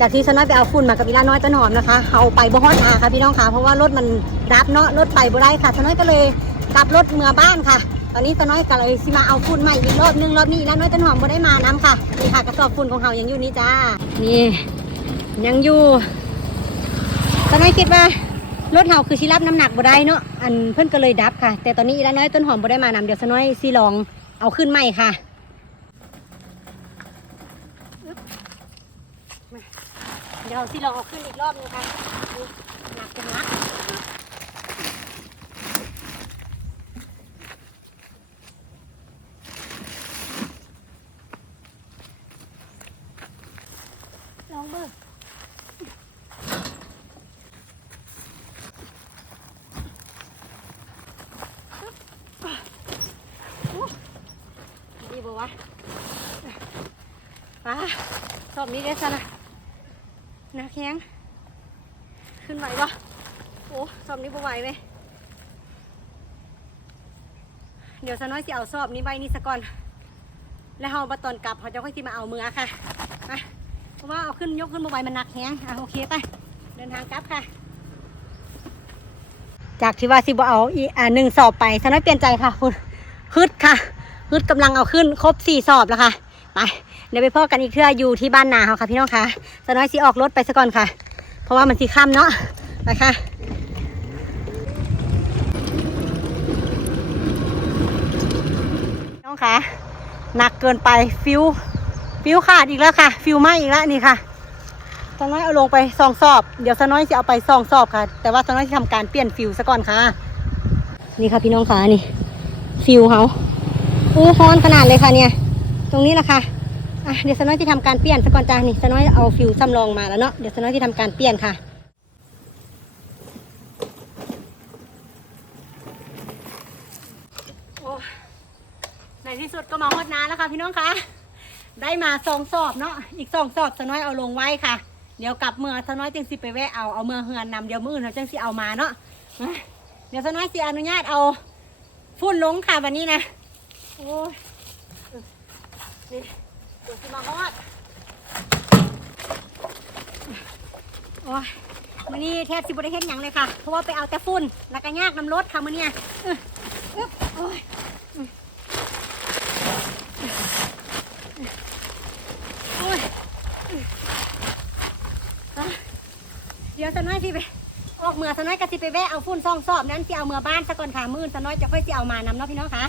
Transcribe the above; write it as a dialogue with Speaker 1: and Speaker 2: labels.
Speaker 1: จากที่สน้อยไปเอาฝุ่นมากับอีลาน้อยต้นหอมนะคะเอาไปบ่ฮอดนาค่ะพี่น้องค่ะเพราะว่ารถมันรับเนาะรถไปบ่ได้ค่ะสน้อยก็เลยกลับรถเมือบ้านค่ะ ตอนนี้สน้อยก็เลยสิมาเอาฝุ่นใหม่อีกรอบนึงรอบนี้อีลาน้อยต้นหอมบ่ได้มาน้ำค่ะนี่ค่ะกระสอบฝุ่นของเฮายังอยู่นี่จ้านี่ยังอยู่สน้อยคิดว่ารถเฮาคือสิรับน้ำหนักบ่ได้เนาะอันเพิ่อนก็เลยดับค่ะ แต่ตอนนี้อีลาน้อยต้นหอมบ่ได้มานำเดี๋ยวสน้อยสิลองเอาขึ้นใหม่ค่ะ เดี๋ยวสิลองเอาขึ้นอีกรอบนึงค่ะหนักเป็นหนักลองเบิกดีบ่วะป้าสอบนี้ได้ซะนะ หนักแข้งขึ้นไหวปะโอ้สอบนี้บ่ไหวเลยเดี๋ยวสน้อยสิเอาสอบนี้ใบนี้ซะก่อน แล้วเฮาบัดตอนกลับเขาจะค่อยสิมาเอามือค่ะเพราะว่าเอาขึ้นยกขึ้นบ่ไหวมันหนักแข้งอะโอเคไปเดินทางกลับค่ะ จากที่ว่าสิบ่เอาอีอ่าหนึ่งสอบไปสน้อยเปลี่ยนใจค่ะคุณฮึดค่ะฮึดกำลังเอาขึ้นครบสี่สอบแล้วค่ะ ไปเดี๋ยวไปพ่อกันอีกเทื่ออยู่ที่บ้านนาเขาค่ะ พี่น้องค่ะสน้อยสิออกรถไปซะก่อนค่ะ เพราะว่ามันสีค่ำเนาะไปค่ะน้องค่ะหนักเกินไปฟิวฟิวขาดอีกแล้วค่ะ ฟิวไหมอีกแล้วนี่ค่ะสน้อยเอาลงไปสองสอบ เดี๋ยวสน้อยจะเอาไปสองสอบค่ะ แต่ว่าสน้อยจะทำการเปลี่ยนฟิวซะก่อนค่ะ นี่ค่ะพี่น้องค่ะนี่ ฟิวเขาอู้ฮ้อนขนาดเลยค่ะเนี่ย ตรงนี้แหละค่ะอะเดี๋ยวสน้อยจะทำการเปลี่ยนซะก่อนจ้านี่สน้อยเอาฟิวซ้ำรองมาแล้วเนาะเดี๋ยวสน้อยจะทำการเปลี่ยนค่ะโอ้ในที่สุดก็มาฮอดนาแล้วค่ะพี่น้องคะได้มาสองสอบเนาะอีกสองสอบสน้อยเอาลงไว้ค่ะ เดี๋ยวกลับเมื่อสน้อยจึงสิไปแวะเอาเอาเมื่อเฮือนนำเดี๋ยวมืออื่นเขาจึงสิเอามาเนาะเดี๋ยวสน้อยสิอนุญาตเอาฝุ่นลงค่ะวันนี้นะโอ้ นี่เดี๋ยวสิมาฮอดโอ้ยมื้อนี้แทบสิบ่ได้เฮ็ดหยังเลยค่ะ เพราะว่าไปเอาแต่ฝุ่นแล้วก็ยากน้ำรถค่ะมื้อเนี้ยอึ๊บอึ๊บโอ้ยโอ้ยอะเดี๋ยวสน้อยสิไป ออกเมือสน้อยก็สิไปแวะเอาฝุ่นซ่องสอบนั้นสิเอาเมือบ้านซะก่อนค่ะมื้ออนสน้อยจะค่อยสิเอามานำเนาะพี่น้องค่ะ